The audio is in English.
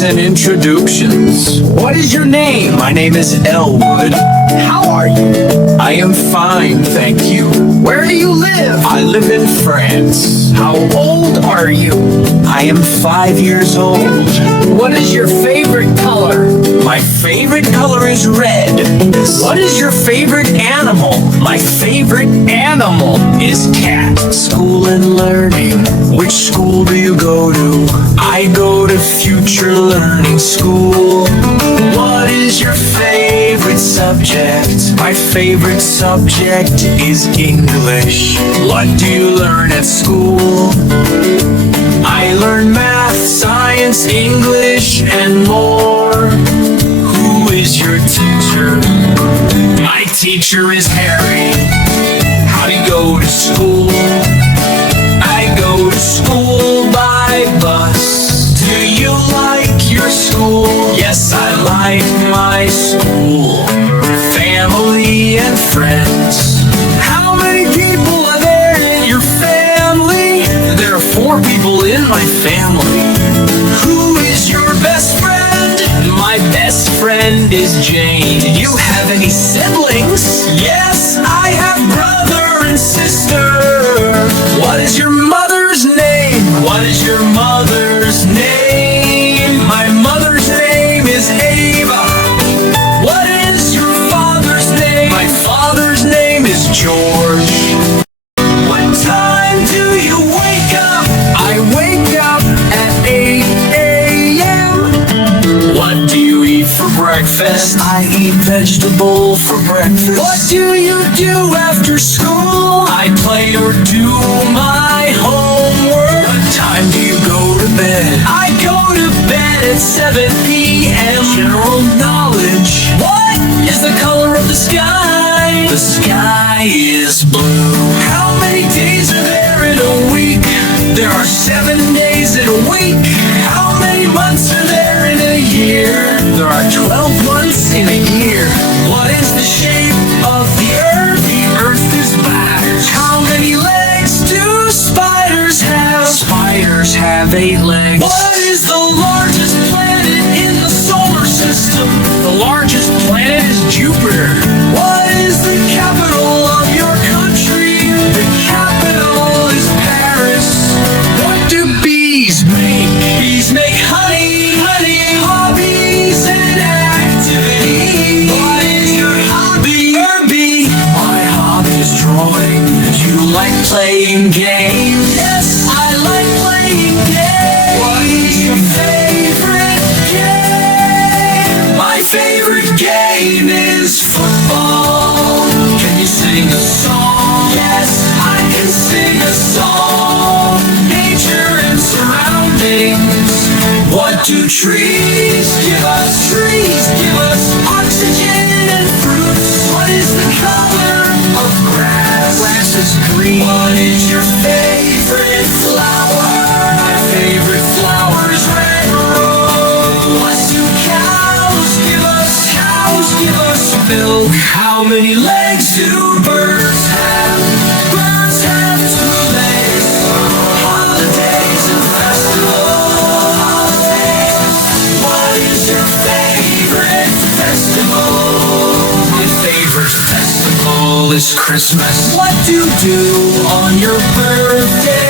Greetings and introductions. What is your name? My name is Elwood. How are you? I am fine, thank you. Where do you live? I live in France. How old are you? I am 5 years old. What is your favorite color? My favorite color is red. What is your favorite animal? My favorite animal is cat. School and learning. Which school do you go to? I go to Future Learning School. What is your favorite subject? My favorite subject is English. What do you learn at school? I learn math, science, English, and more. Who is your teacher? My teacher is Harry. How do you go to school? I go to school by bus. Do you like your school? Yes, I like my school. Family and friends. How many people are there in your family? There are 4 people in my family. Who is your best friend? My best friend is Jane. Do you have any siblings? Yes, I have brother and sister. What is your mother's name? What is your mother's name? My mother's name is Ava. What is your father's name? My father's name is George. What time do you wake up? I wake up at 8 a.m. What do you eat for breakfast? I eat vegetable for breakfast. What do you do after school? I play or do my homework. What time do you go to bed? I go to bed at 7 p.m. General knowledge. What is the color of the sky? The sky is blue. How many days are there in a week? There are 7 days in a week. How many months are there in a year? There are 12 months in a year. What is the shape of the earth? The earth is black. How many legs do spiders have? Spiders have 8 legs. What is the largest planet in the solar system? The largest planet is Jupiter. What is the capital of your country? The capital is Paris. What do bees make? Bees make honey, hobbies and activities. What is your hobby? My hobby is drawing. Do you like playing games? Yes, I like playing games. What is your favorite game? My favorite game is football. Can you sing a song? Yes, I can sing a song. Nature and surroundings. What do trees give us? Trees give us oxygen and fruits. What is the color of grass? Grass is green. What is your favorite flower? My favorite flower is red rose. What do cows give us? Cows give us milk. How many legs do birds have? Birds have 2 legs. Holidays and festivals. What is your favorite festival? My favorite festival is Christmas. What do you do on your birthday?